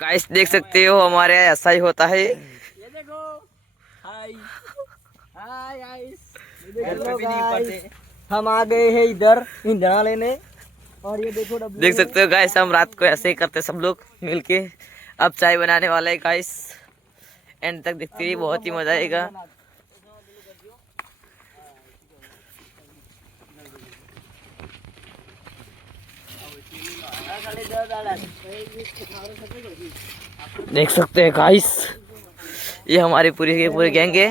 Guys देख सकते हो हमारे यहाँ ऐसा ही होता है। ये देखो। हाय हाय गाइस, घर पे भी नहीं पड़ते। हम आ गए हैं इधर ईंधना लेने और ये देखो डब्लू। देख सकते हो गाइस हम रात को ऐसे ही करते सब लोग मिलके। अब चाय बनाने वाला है गाइस, एंड तक देखते रहिए, बहुत ही मजा आएगा। देख सकते हैं गाइस, ये हमारी पूरी की पूरी गैंग है।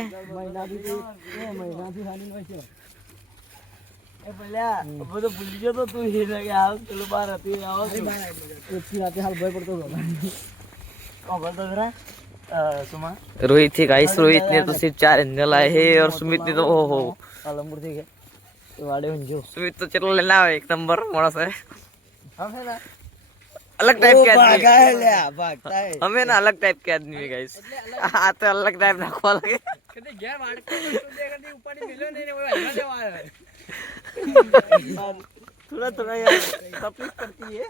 वो तो भूल गया तो तू ही रह गया। चलो बाहर आती है, आओ अच्छी रात हाल भय पड़ता होगा। कौन बोलता जरा सुमा रोहित है गाइस, रोहित ने तो सिर्फ 4 इंजन लाए हैं और सुमित ने तो हो आलमपुर ठीक है तो वाड़े हो। सुमित तो चलो लेना है, 1 नंबर मोड़ा से हम है ना अलग टाइप के आदमी भागा है ले भागता है। हमें ना अलग टाइप के आदमी है गाइस। आते अलग टाइप ना खोल के कदे गया वाड़ को तो देखा नहीं ऊपर ही मिलो नहीं वो हल्ला देवा है। थोड़ा थोड़ा यार तकलीफ पड़ती है।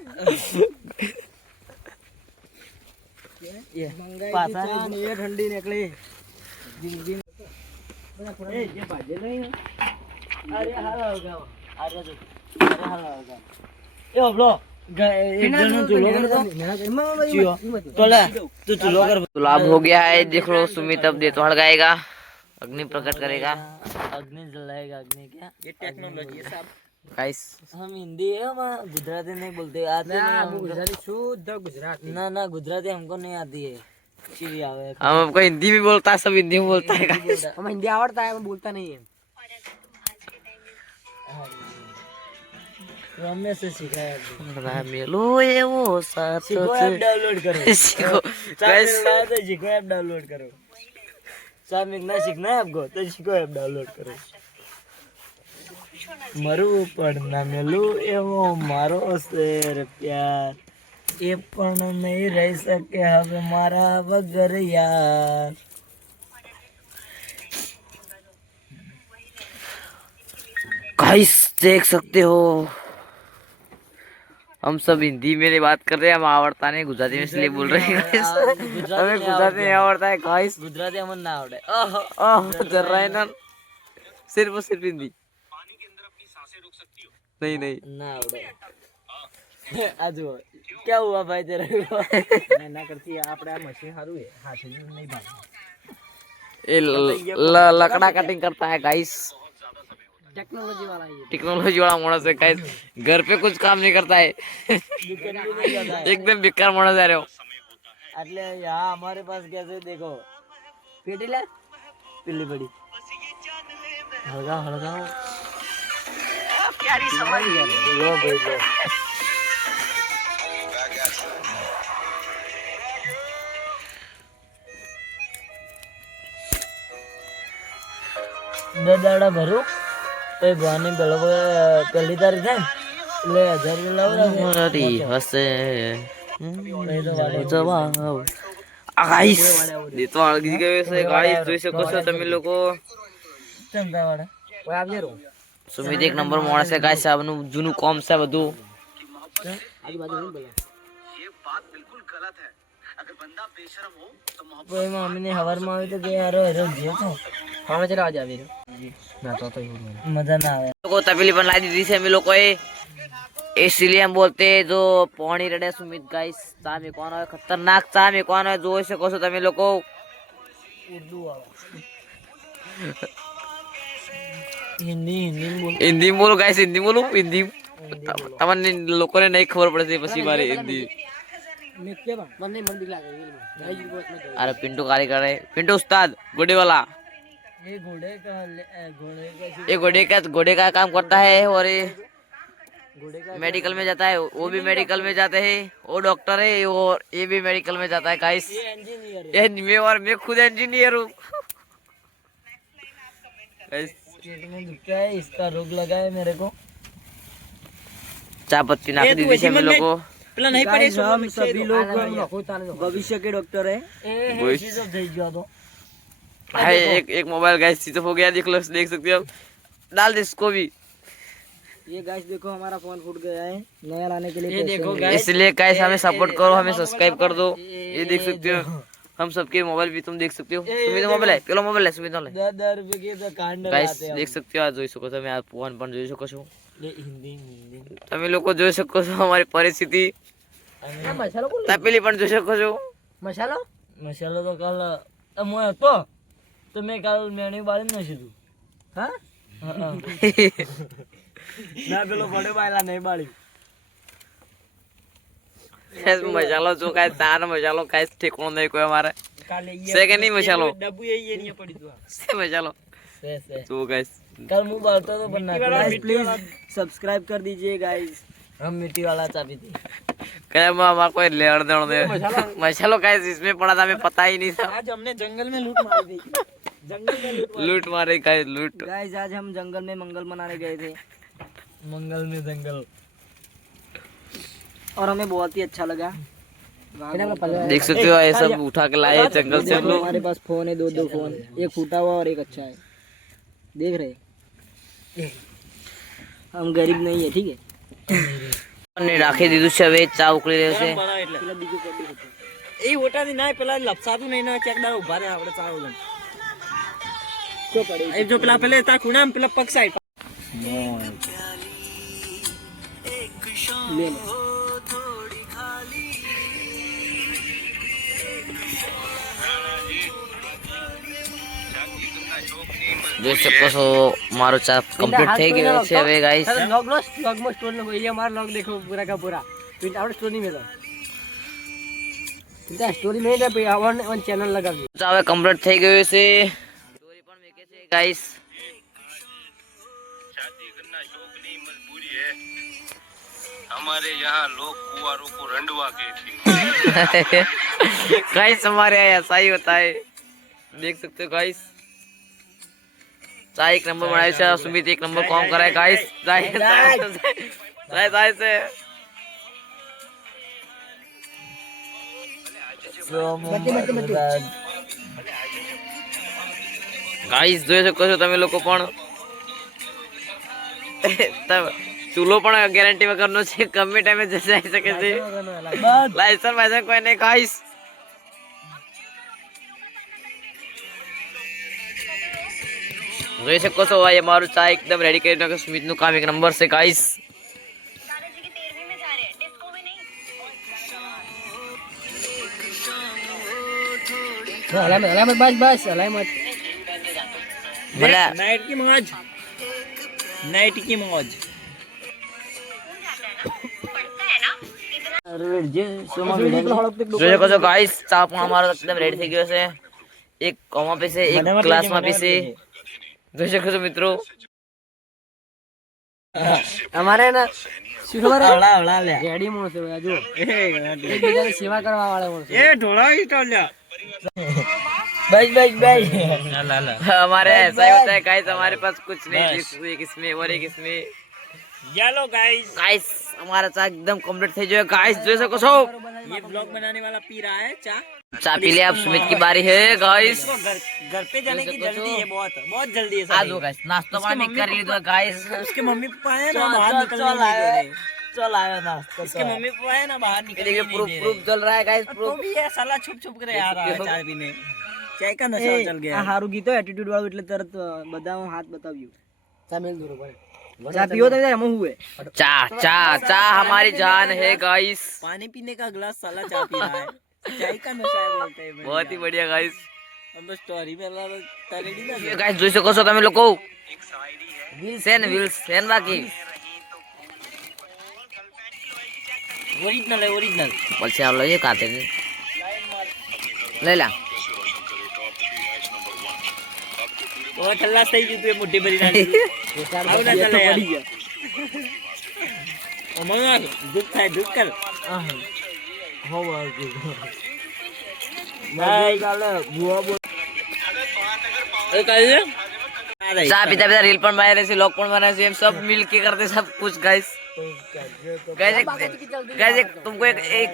ये पासा नहीं ये ठंडी निकली दिन दिन। ए ये बाजे नहीं अरे हाल होगा अरे हाल होगा ए ओब्लो एक जन चूल्हो कर दो तोला तू चूल्हो कर। गुलाब हो गया है, देख लो सुमित अब दे तो हड़काएगा, अग्नि प्रकट करेगा, अग्नि जलाएगा। अग्नि क्या ये टेक्नोलॉजी है साहब गाइस। हम हिंदी है हम गुजराती नहीं बोलते आते नहीं गुजराती शुद्ध गुजराती ना गुजराती हमको नहीं आती है। हम आपको हिंदी में बोलता है, सब हिंदी में बोलता है गाइस। हम हिंदी आवड़ता है हम बोलता नहीं है। हमने से सीखा है मेलो ये वो साथ सीखो ऐप डाउनलोड करो। सीखो गाइस तो सीखो ऐप डाउनलोड करो। साहब मिलना सीखना है आपको तो सीखो ऐप डाउनलोड करो। मरु पड़ना मेलू एवो मारो शेर प्यार ये पण नहीं रह सके हवे मारा वगर यार। गाइस देख सकते हो हम सब हिंदी में नहीं बात कर रहे हैं, हम आवड़ता नहीं गुजराती में इसलिए बोल रहे हैं गाइस। हमें गुजराती नहीं आवड़ता है गाइस। गुजराती हमन ना आवड़े चल रहा है ना, सिर्फ और सिर्फ हिंदी नहीं नहीं ना आवड़े। आज क्या हुआ भाई तेरे को ना करती है आपड़े आ मशीन हारू है हाथ से नहीं भाग ये लकड़ा कटिंग करता है गाइस, टेक्नोलॉजी वाला ये टेक्नोलॉजी वाला मोड़ा से गाइस, घर पे कुछ काम नहीं करता है। एकदम बेकार मोड़ा जा रहे हो। એટલે यहाँ हमारे पास कैसे देखो पेटी ले पिल्ली बड़ी हल्का हल्का प्यारी समझ लो भाई लो। દાડા ભરું તો ગવાની પહેલી તારીખ થાય એટલે 1000 લાવરા મારી હસે ગાઈસ ये तो अलग ही गए से गाइस જોઈ શકો છો તમે લોકો। ચંદા વાળા કોઈ આવજે રો સુમિત 1 નંબર મોણસ છે ગાઈસ, સાબનું જૂનું કોમ છે બધું। આજુબાજુ નહીં બોલે ये बात बिल्कुल गलत है। अगर बंदा बेशरम हो तो कोई मम्मी हवाરમાં આવે તો કે યાર હેરો જે તો હા ચલા આ જાવે ના તો મજા ના આવે। લોકો તપેલી પણ લાવી દીધી છે અમે લોકોએ, इसलिए हम बोलते हैं जो पानी रड़े सुमित गाइस। चामे कौन है खतरनाक, चामे कौन है जोई શકો છો તમે લોકો। उर्दू वाला हिंदी बोल हिंदी बोलो गाइस, हिंदी बोलो हिंदी તમને લોકોને નહીં ખબર પડે પછી મારી हिंदी। अरे पिंटू कारीगर है, पिंटू उस्ताद घोड़े वाला, ये घोड़े का काम करता है और ये मेडिकल में जाता है, वो भी मेडिकल में जाते हैं, वो डॉक्टर है और ये भी मेडिकल में जाता है गाइस। ये और मैं खुद इंजीनियर हूँ। पेट में दुखता है इसका रोग लगा है मेरे को। चाय पत्ती नाख दी थी हम लोग को। नहीं पड़े हम सभी लोग भविष्य के डॉक्टर है। एक मोबाइल गाइस स्विच ऑफ हो गया, देख लो, देख सकते हो। डाल दे इसको भी ये गाइस देखो हमारा फोन फूट गया है, नया लाने के लिए ये देखो गाइस, इसलिए गाइस हमें सपोर्ट करो, हमें सब्सक्राइब कर दो। ये देख सकते हो हम सबके मोबाइल भी तुम देख सकते हो। सुमित मोबाइल है, પેલો મોબાઈલ है सुमित નો લે। 10 रुपए के तो कांड ગાઈસ लाते દેખ सकते हो, આ જોઈ શકો તમે, આ ફોન પણ જોઈ શકો છો ये हिंदी हिंदी તમે લોકો, જોઈ શકો છો અમારી પરિસ્થિતિ। मसालो को તપેલી પણ જોઈ શકો છો। मसालो मसालो तो कल मैं હતો तो मैं कल મેણી બાળી ન સીધું હા ના પેલો બડે બાયલા નહીં બાળી મસાલો જો કાંઈ તાર મસાલો કાંઈ ઠેકણો નહીં કોઈ અમારે છે કે નહીં મસાલો ડબ્બુ એ નહીં પડી તું છે મસાલો છે જો ગાઈસ कल मुंह बालता तो बनना गाइस प्लीज सब्सक्राइब कर दीजिए गाइस हम मिट्टी वाला चाबी थी क्या हमारा कोई लेड़ देड़ दे मसालो गाइस इसमें पड़ा था, हमें पता ही नहीं था। आज हमने जंगल में लूट मारी थी जंगल में लूट मारे गाइस, लूट गाइस आज हम जंगल में मंगल मनाने गए थे, मंगल में जंगल, और हमें बहुत ही अच्छा लगा। देख सकते हो ये सब उठा के लाए जंगल से हम लोग। हमारे पास फोन है, दो फोन, एक फूटा हुआ और एक अच्छा है, देख रहे हम गरीब नहीं है, ठीक है। ને રાખી દીધું છે, હવે ચા ઉકળી રહ્યો છે। એ ઓટાથી ના પેલા લપસાતું નહીં ના ચેકદાર ઉભા રહે આપણે ચાલો જણ તો પડે એ જો પેલા પેલે તા ખૂણામાં પેલા પગ સાઈડ લે લે જોઈ શકો છો મારો ચા કમ્પ્લીટ થઈ ગયો છે હવે ગાઈસ। लॉग में स्टोर में ये हमारा लॉग देखो पूरा का पूरा प्रिंट आउट स्टोरी में तो प्रिंट स्टोरी में तो वन चैनल लगा दियो ચા હવે કમ્પ્લીટ થઈ ગયો છે, સ્ટોરી પણ મેકે છે ગાઈસ। शादी करना शौक नहीं मजबूरी है, हमारे यहाँ लोग कुंवारों को रंडवा कहते हैं। गाइस हमारे यहाँ ऐसा ही होता है, देख सकते हो गाइस। चाय एक नंबर बनाया है, सुमित एक नंबर काम कर रहा है गाइस। चाय से ગાઈસ જોઈ શકો છો તમે લોકો પણ ચૂલો પણ ગેરંટી વગરનો છે, ગમે ટાઈમે જઈ શકે છે, લાયસન્સ વાયસન્સ કોઈ નહીં ગાઈસ। જોઈ શકો છો ભાઈ અમારું ચા એકદમ રેડી કરી નાખ્યું, સ્મિતનું કામ એક નંબર છે ગાઈસ। अलामत बस अलामत भला नाइट की मौज જોઈ શકો છો ગાઈસ ચા પણ અમારો એકદમ રેડી થઈ ગયો છે, એક કોમા પે છે, એક ગ્લાસમાં પી છે। જોઈ શકો છો મિત્રો हमारे ना शिखर रेडी मोड़ से जो एक बीजा सेवा करवा वाले मोड़ से ए ढोला ही टोल जा बस हमारे ऐसा ही होता है गाइस, हमारे पास कुछ नहीं, एक इसमें और एक इसमें। चलो गाइस हमारा चा एकदम कंप्लीट થઈ ગયો गाइस, જોઈ શકો છો। ये ब्लॉग बनाने वाला पी रहा है चा पी लिया, अब सुमित की बारी है गाइस। घर पे जाने की जल्दी है, बहुत जल्दी है। आ दो गाइस, नाश्ता पानी कर लीजिए गाइस। उसके मम्मी पापा है ना बाहर निकलने नहीं दे रहे। चल आया ना इसके मम्मी पापा है ना बाहर निकलने नहीं दे रहे। प्रूफ चल रहा है गाइस, तो भी ये साला छुप छुप कर आ रहा है चाय पीने, चाय का नशा चल गया। हारू गीतो एटीट्यूड वाળું એટલે તરત બધા હું હાથ બતાવ્યું ચા મેલ દૂર પડે चा पियो तो हम हुए चा चा चा हमारी जान है गाइस। पानी पीने का गिलास साला चा पी रहा है, चाय का नशा है बोलते हैं। बहुत ही बढ़िया गाइस, हम तो स्टोरी में रेडी ना गाइस જોઈ શકો છો તમે લોકો। વિલ્સન બાકી ओरिजिनल है ओरिजिनल પછી આ લઈએ કાતે લઈ લા वो खल्लास થઈ ગયું તું મોટી ભરી નાખી આવ ના ચાલે પડી ગયા ઓમના દુખ થાય દુખ કર હો વાગે ભાઈ કાલે બુआ બોલ એ કાલે चा पीता पीता रील पण बनाए रहे, लोग पण बनाए, हम सब मिल के करते सब कुछ गाइस। गाइस तुमको एक